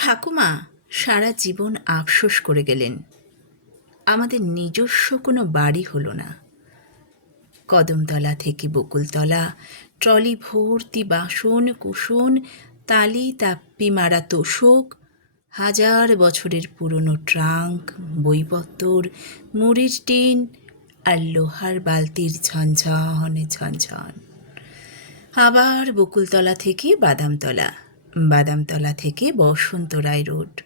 ঠাকুমা সারা জীবন আফসোস করে গেলেন। আমাদের নিজস্ব কোনো বাড়ি হলো না। কদমতলা থেকে বকুলতলা, ট্রলি ভর্তি বাসন কুসন তালি তাপ্পি মারা তোষক, হাজার বছরের পুরনো ট্রাঙ্ক, বইপত্তর, মুড়ির টিন আর লোহার বালতির ঝনঝন ঝনঝন। আবার বকুলতলা থেকে বাদামতলা। বাদামতলা থেকে বসন্ত রায় রোড।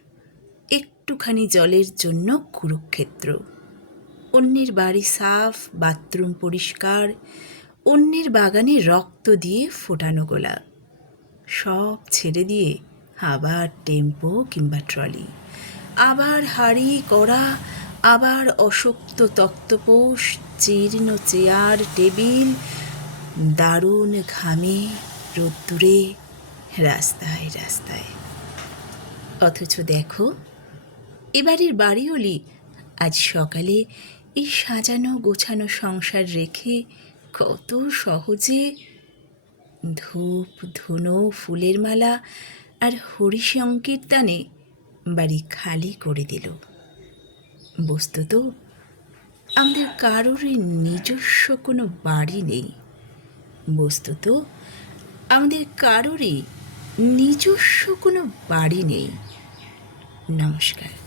একটুখানি জলের জন্য কুরুক্ষেত্র। অন্যের বাড়ি সাফ, বাথরুম পরিষ্কার, অন্যের বাগানে রক্ত দিয়ে ফোটানো গোলাপ সব ছেড়ে দিয়ে আবার টেম্পো কিংবা ট্রলি। আবার হাড়ি, কড়া, আবার অশক্ত তক্তপোষ, জীর্ণ চেয়ার, টেবিল, দারুণ ঘামে রোদ্দুরে রাস্তায় রাস্তায়। অথচ দেখো এবাড়ির বাড়িওলি আজ সকালে এই সাজানো গোছানো সংসার রেখে কত সহজে ধূপ, ধুনো, ফুলের মালা আর হরি সংকীর্তনে বাড়ি খালি করে দিল। বস্তুত, আমাদের কারোরই নিজস্ব কোনো বাড়ি নেই। বস্তুত, আমাদের কারোরই নিজস্ব কোনো বাড়ি নেই। নমস্কার।